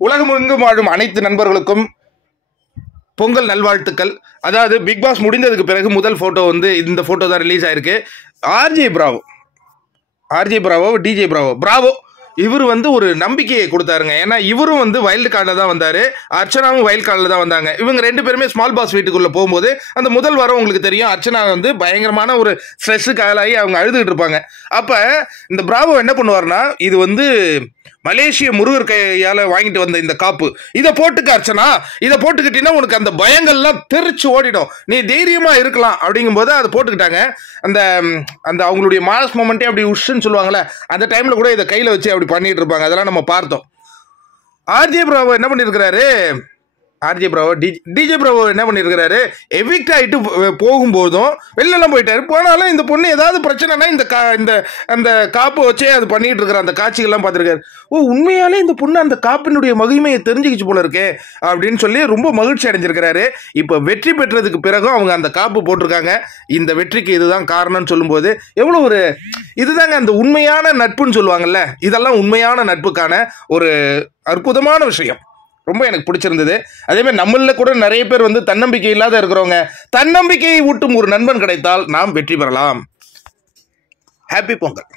உலகமெங்கும் வாழும் அனைத்து நண்பர்களுக்கும் பொங்கல் நல்வாழ்த்துக்கள். அதாவது பிக் பாஸ் முடிந்ததுக்கு பிறகு முதல் ஃபோட்டோ வந்து இந்த ஃபோட்டோ தான் ரிலீஸ் ஆயிருக்கு. ஆர்ஜே பிராவோ டிஜே பிராவோ இவர் வந்து ஒரு நம்பிக்கையை கொடுத்தாருங்க. ஏன்னா இவரும் வந்து வைல்டு கார்டில் தான் வந்தார், அர்ச்சனாவும் வைல்டு கார்டில் தான் வந்தாங்க. இவங்க 2 பேருமே ஸ்மால் பாஸ் வீட்டுக்குள்ளே போகும்போது அந்த முதல் வாரம் உங்களுக்கு தெரியும், அர்ச்சனா வந்து பயங்கரமான ஒரு ஸ்ட்ரெஸ்ஸுக்கு ஆளாகி அவங்க அழுதுகிட்டு இருப்பாங்க. அப்போ இந்த பிராவோ என்ன பண்ணுவார்னா, இது வந்து மலேசிய முருகர் கையால் வாங்கிட்டு வந்த இந்த காப்பு, இதை போட்டுக்க அர்ச்சனா, இதை போட்டுக்கிட்டீங்கன்னா உனக்கு அந்த பயங்கள்லாம் தெரிச்சு ஓடிடும், நீ தைரியமாக இருக்கலாம் அப்படிங்கும்போது அதை போட்டுக்கிட்டாங்க. அந்த அந்த அவங்களுடைய மாஸ் மொமெண்ட்டே அப்படி உஷ்ன்னு சொல்லுவாங்கள்ல, அந்த டைமில் கூட இதை கையில் வச்சு அப்படி பண்ணிட்டு இருப்பாங்க. அதெல்லாம் நம்ம பார்த்தோம். ஆர்ஜே பிராவோ என்ன பண்ணியிருக்கிறாரு, டிஜே பிராவோ என்ன பண்ணியிருக்கிறாரு, எவிக்ட் ஆகிட்டு போகும்போதும் வெளிலலாம் போயிட்டாரு. போனாலும் இந்த பொண்ணு ஏதாவது பிரச்சனைனா இந்த அந்த காப்பை வச்சே அது பண்ணிட்டு இருக்கிற அந்த காட்சிகள்லாம் பார்த்துருக்காரு. உண்மையாலே இந்த பொண்ணு அந்த காப்பினுடைய மகிமையை தெரிஞ்சுக்கிச்சு போல இருக்கே அப்படின்னு சொல்லி ரொம்ப மகிழ்ச்சி அடைஞ்சிருக்கிறாரு. இப்போ வெற்றி பெற்றதுக்கு பிறகும் அவங்க அந்த காப்பு போட்டிருக்காங்க. இந்த வெற்றிக்கு இதுதான் காரணம்னு சொல்லும்போது எவ்வளோ ஒரு இதுதாங்க அந்த உண்மையான நட்புன்னு சொல்லுவாங்கல்ல, இதெல்லாம் உண்மையான நட்புக்கான ஒரு அற்புதமான விஷயம். ரொம்ப எனக்கு பிடிச்சிருந்தது. அதேமாதிரி நம்மள கூட நிறைய பேர் வந்து தன்னம்பிக்கை இல்லாத இருக்கிறவங்க, தன்னம்பிக்கையை ஊட்டும் ஒரு நண்பன் கிடைத்தால் நாம் வெற்றி பெறலாம். ஹாப்பி பொங்கல்.